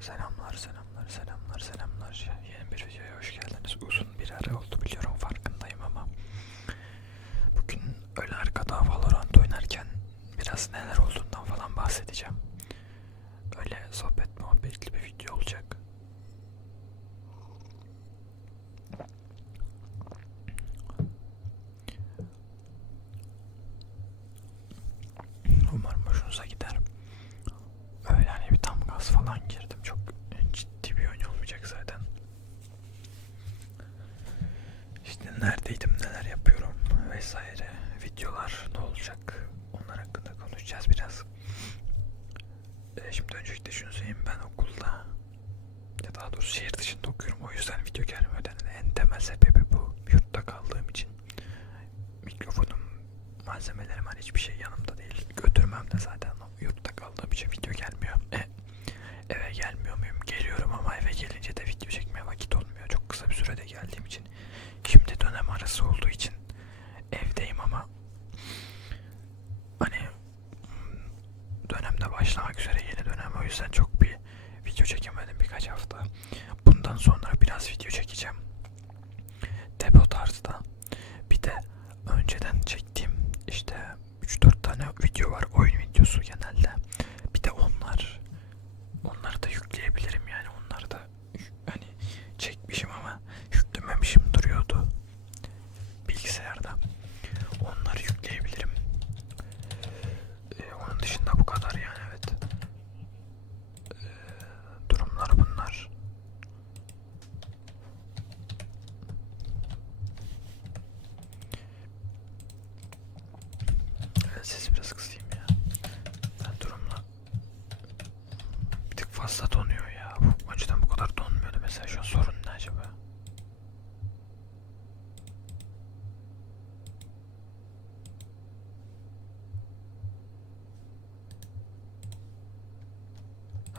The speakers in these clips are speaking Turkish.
Selamlar selamlar selamlar selamlar. Yeni bir videoya hoş geldiniz. Uzun bir ara oldu biliyorum farkındayım ama Bugün öyle arkada Valorant oynarken biraz neler olduğundan falan bahsedeceğim. Öyle sohbet biraz. E, şimdi öncelikle şunu söyleyeyim ben okulda ya daha doğrusu şehir dışında okuyorum o yüzden video gelmiyor denen en temel sebebi bu. Yurtta kaldığım için mikrofonum, malzemelerim hani hiçbir şey yanımda değil. Götürmem de zaten yurtta kaldığım için video gelmiyor. E, eve gelmiyor muyum? Geliyorum ama eve gelince de video çekmeye vakit olmuyor. 3-4 tane video var oyun videosu genelde.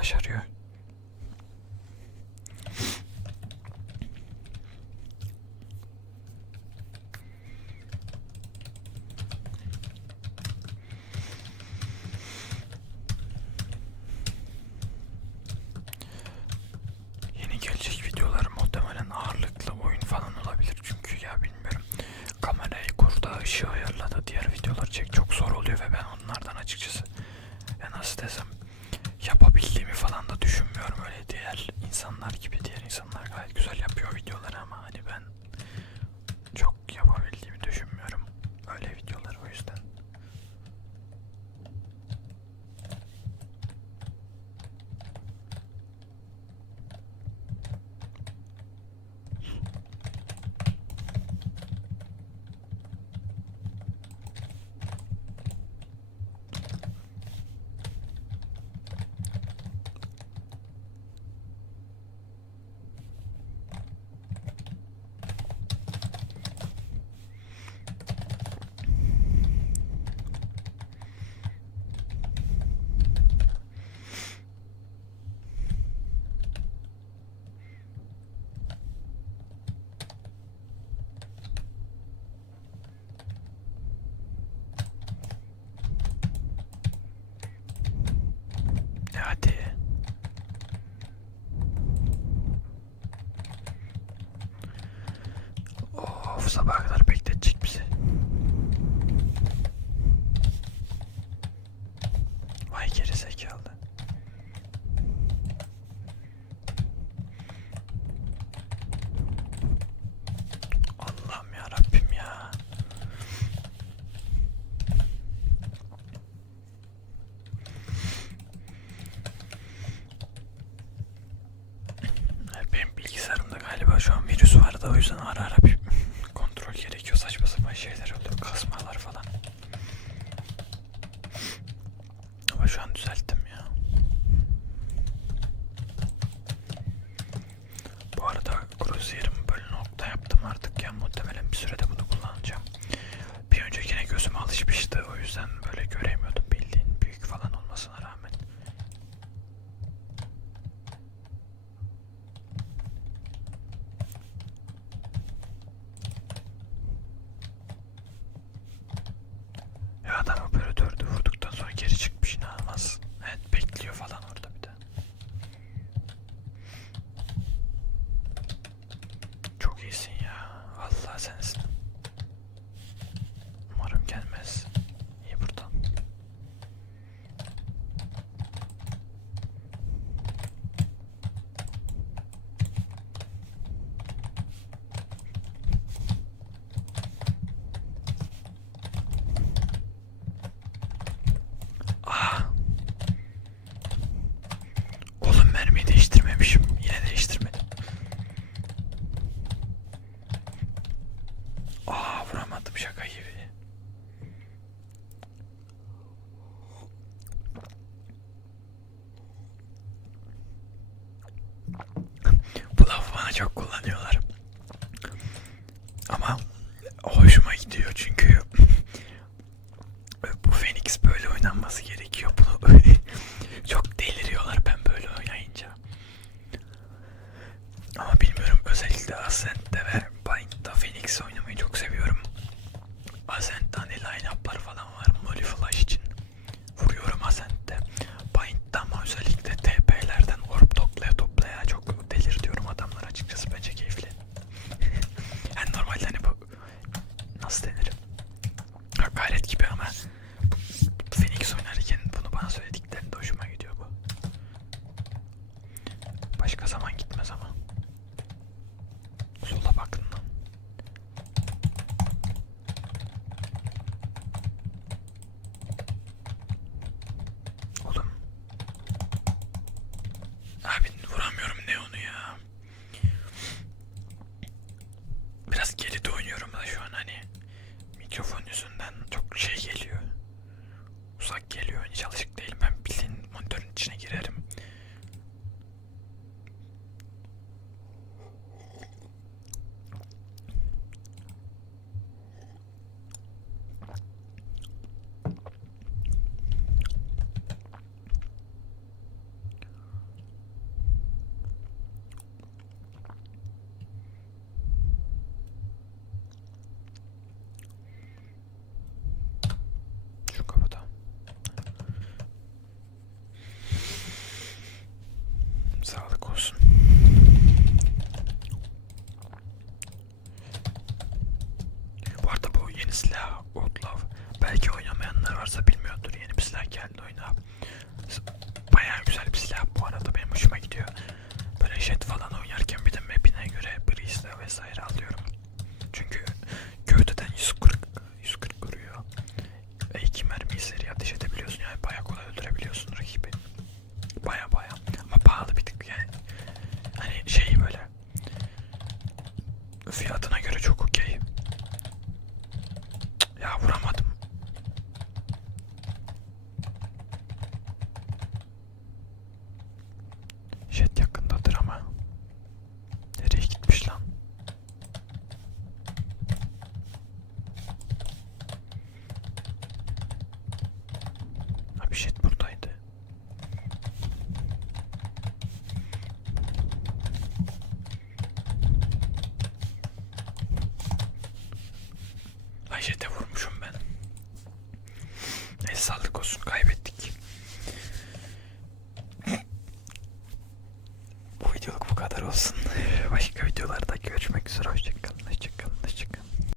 başarıyor. insanlar gibi diğer insanlar gayet güzel yapıyor videoları ama hani ben bu sabaha kadar bekletecek bizi. Vay geri zekalı. Allah'ım ya Rabbim ya. Benim bilgisayarımda galiba şu an virüs vardı o yüzden ara ara bir o zaman şeyler olur, kasmalar falan. çok kullanıyorlar. Ama hoşuma gidiyor çünkü bu Phoenix böyle oynanması gerekiyor. Bunu öyle çok deliriyorlar ben böyle oynayınca. Ama bilmiyorum özellikle Aslen Abi vuramıyorum ne onu ya. Biraz geride oynuyorum da şu an hani. Mikrofon yüzünden çok şey geliyor. Uzak geliyor. Hiç alışık değilim. Ben bildiğin monitörün içine girerim.